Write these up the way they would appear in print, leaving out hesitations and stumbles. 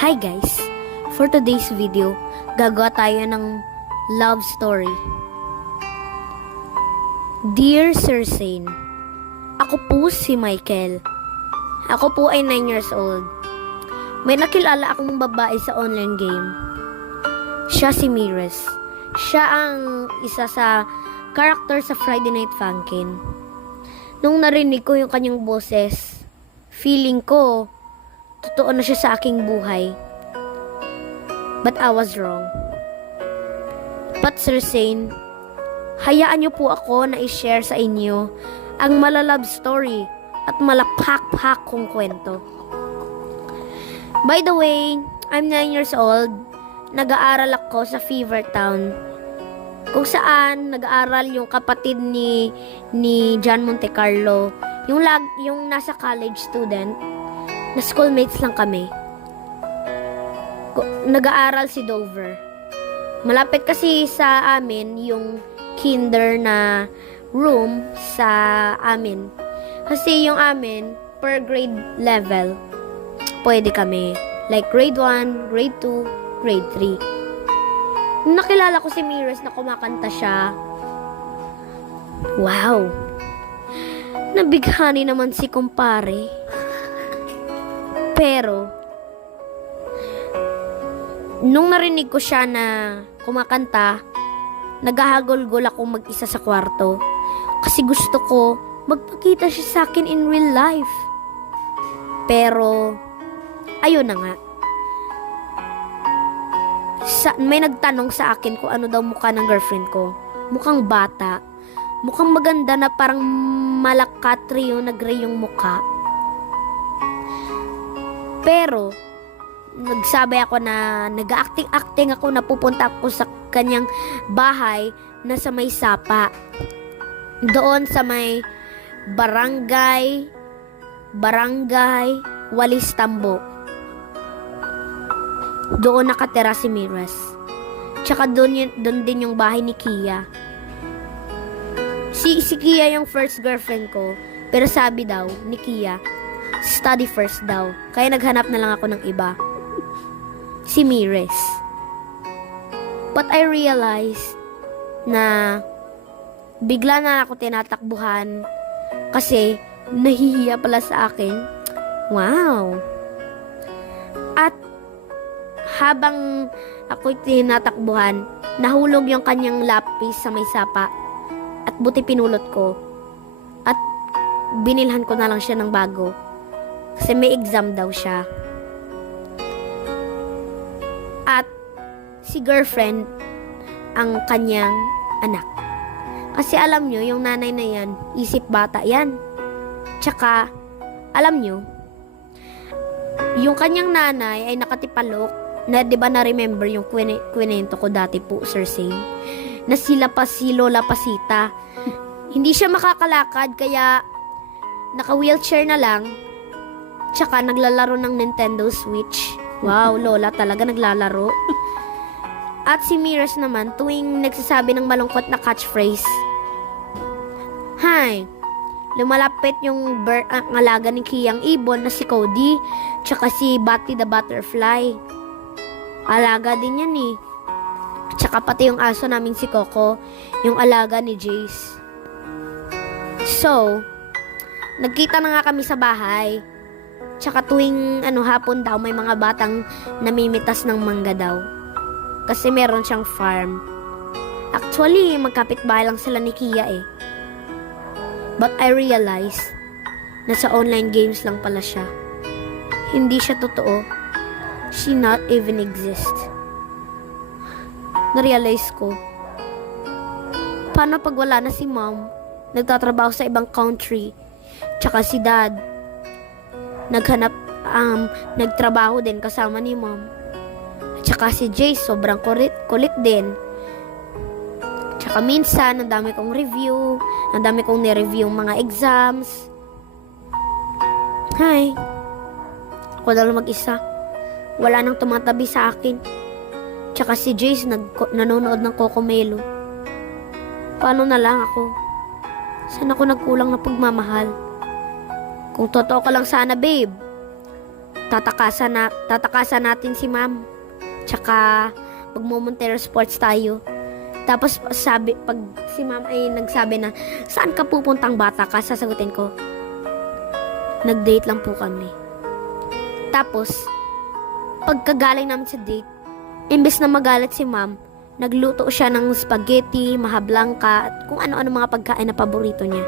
Hi guys! For today's video, gagawa tayo ng love story. Dear Sir Zane, ako po si Michael. Ako po ay 9 years old. May nakilala akong babae sa online game. Siya si Mires. Siya ang isa sa character sa Friday Night Funkin'. Nung narinig ko yung kanyang boses, feeling ko totoo na siya sa aking buhay. But I was wrong. But Sir Zane, hayaan niyo po ako na i-share sa inyo ang malalove story at malapak-pak kong kwento. By the way, I'm 9 years old. Nag-aaral ako sa Fever Town, kung saan nag-aaral yung kapatid ni John Montecarlo, yung nasa college student, na schoolmates lang kami. Nag-aaral si Dover. Malapit kasi sa amin yung kinder na room sa amin. Kasi yung amin, per grade level, pwede kami. Like grade 1, grade 2, grade 3. Nung nakilala ko si Mires na kumakanta siya, wow! Nabighani naman si kumpare. Pero, nung narinig ko siya na kumakanta, naghahagulgol ako mag-isa sa kwarto. Kasi gusto ko magpakita siya sa akin in real life. Pero, ayun na nga. May nagtanong sa akin kung ano daw mukha ng girlfriend ko. Mukhang bata. Mukhang maganda na parang malakatri yung nag-gray yung mukha. Pero, nagsabay ako na nag-acting ako na pupunta ako sa kanyang bahay na sa may Sapa. Doon sa may barangay Walis Tambo. Doon nakatira si Mires. Tsaka doon din yung bahay ni Kia. Si Kia yung first girlfriend ko, pero sabi daw ni Kia, study first daw. Kaya naghanap na lang ako ng iba. Si Mires. But I realized na bigla na ako tinatakbuhan kasi nahihiya pala sa akin. Wow! At habang ako'y tinatakbuhan, nahulog yung kanyang lapis sa may sapa at buti pinulot ko. At binilhan ko na lang siya ng bago. Kasi may exam daw siya. At si girlfriend ang kanyang anak. Kasi alam nyo, yung nanay na yan, isip bata yan. Tsaka, alam nyo, yung kanyang nanay ay nakatipalok na, di ba na-remember yung kwento ko dati po, Sir Zane, na si Lola Pasita. Hindi siya makakalakad, kaya naka-wheelchair na lang. Tsaka naglalaro ng Nintendo Switch. Wow, Lola talaga naglalaro. At si Mires naman, tuwing nagsasabi ng malungkot na catchphrase, "Hi!" Lumalapit yung ang alaga ni Kiyang ibon na si Cody, tsaka si Batty the Butterfly. Alaga din yan eh. Tsaka pati yung aso naming si Coco, yung alaga ni Jace. So, nagkita na nga kami sa bahay. Tsaka tuwing hapon daw, may mga batang namimitas ng mangga daw. Kasi meron siyang farm. Actually, magkapit-bahay lang sila ni Kia eh. But I realized na sa online games lang pala siya. Hindi siya totoo. She not even exist. Narealize ko, paano pag wala na si mom, nagtatrabaho sa ibang country, tsaka si dad, nagtrabaho din kasama ni mom. At saka si Jay, sobrang kulit din. Tsaka minsan, ang dami kong nireview mga exams. Hi. Ako na lang mag-isa. Wala nang tumatabi sa akin. Tsaka si Jace nanonood ng Coco-Melo. Paano na lang ako? Saan ako nagkulang na pagmamahal? Kung totoo ka lang sana, babe, tatakasan natin si ma'am. Tsaka, magmo-Montero Sports tayo. Tapos, pag si ma'am ay nagsabi na, saan ka pupuntang bata ka? Sasagutin ko, nag-date lang po kami. Tapos, pagkagaling namin sa date, imbes na magalit si ma'am, nagluto siya ng spaghetti, mahablangka, at kung ano-ano mga pagkain na paborito niya.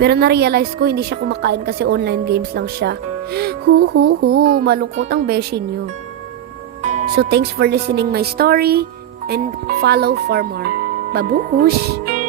Pero na-realize ko, hindi siya kumakain kasi online games lang siya. Malungkot ang beshi niyo. So, thanks for listening my story and follow for more. Babush!